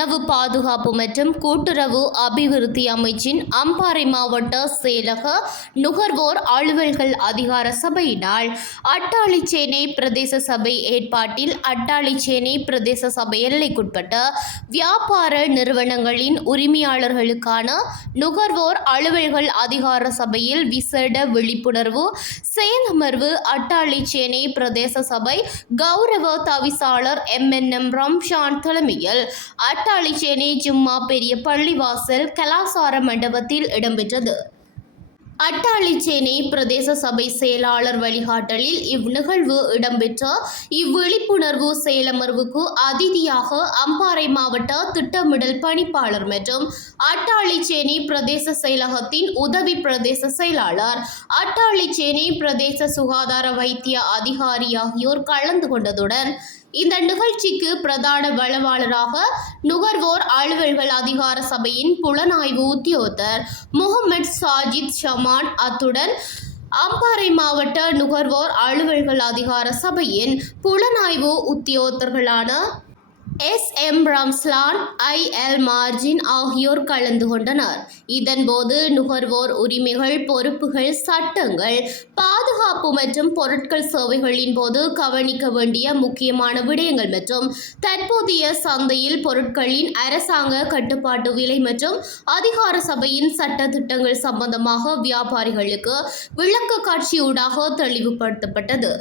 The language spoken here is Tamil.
உணவு பாதுகாப்பு மற்றும் கூட்டுறவு அபிவிருத்தி அமைச்சின் அம்பாறை மாவட்ட செயலக நுகர்வோர் அலுவல்கள் அதிகார சபையினால் அட்டாளிச்சேனை பிரதேச சபை ஏற்பாட்டில் அட்டாளிச்சேனை பிரதேச சபை எல்லைக்குட்பட்ட வியாபார நிறுவனங்களின் உரிமையாளர்களுக்கான நுகர்வோர் அலுவல்கள் அதிகார சபையில் விசேட விழிப்புணர்வு செயலமர்வு அட்டாளிச்சேனை பிரதேச சபை கௌரவ தவிசாளர் MNM ரம்ஷான் தலைமையில் அட்டாளிச்சேனை ஜும்மா பெரிய பள்ளிவாசல் கலாசார மண்டபத்தில் இடம்பெற்றது. அட்டாளிச்சேனை பிரதேச சபை செயலாளர் வழிகாட்டலில் இவ்நிகழ்வு இடம்பெற்ற இவ்விழிப்புணர்வு செயலமர்வுக்கு அதிதியாக அம்பாறை மாவட்ட திட்டமிடல் பணிப்பாளர் மற்றும் அட்டாளிச்சேனை பிரதேச செயலகத்தின் உதவி பிரதேச செயலாளர், அட்டாளிச்சேனை பிரதேச சுகாதார வைத்திய அதிகாரி ஆகியோர் கலந்து கொண்டதுடன் இந்த நிகழ்ச்சிக்கு பிரதான வளவாளராக நுகர்வோர் அலுவல்கள் அதிகார சபையின் புலனாய்வு உத்தியோகத்தர் முகமது சாஜித் ஷமான், அத்துடன் அம்பாறை மாவட்ட நுகர்வோர் அலுவல்கள் அதிகார சபையின் புலனாய்வு உத்தியோகத்தர்களான SM ரம்ஸ்லான், IL மார்ஜின் ஆகியோர் கலந்து கொண்டனர். இதன்போது நுகர்வோர் உரிமைகள், பொறுப்புகள், சட்டங்கள், பாதுகாப்பு மற்றும் பொருட்கள் சேவைகளின் போது கவனிக்க வேண்டிய முக்கியமான விடயங்கள் மற்றும் தற்போதைய சந்தையில் பொருட்களின் அரசாங்க கட்டுப்பாட்டு விலை மற்றும் அதிகார சபையின் சட்ட திட்டங்கள் சம்பந்தமாக வியாபாரிகளுக்கு விளக்க காட்சியூடாக தெளிவுபடுத்தப்பட்டது.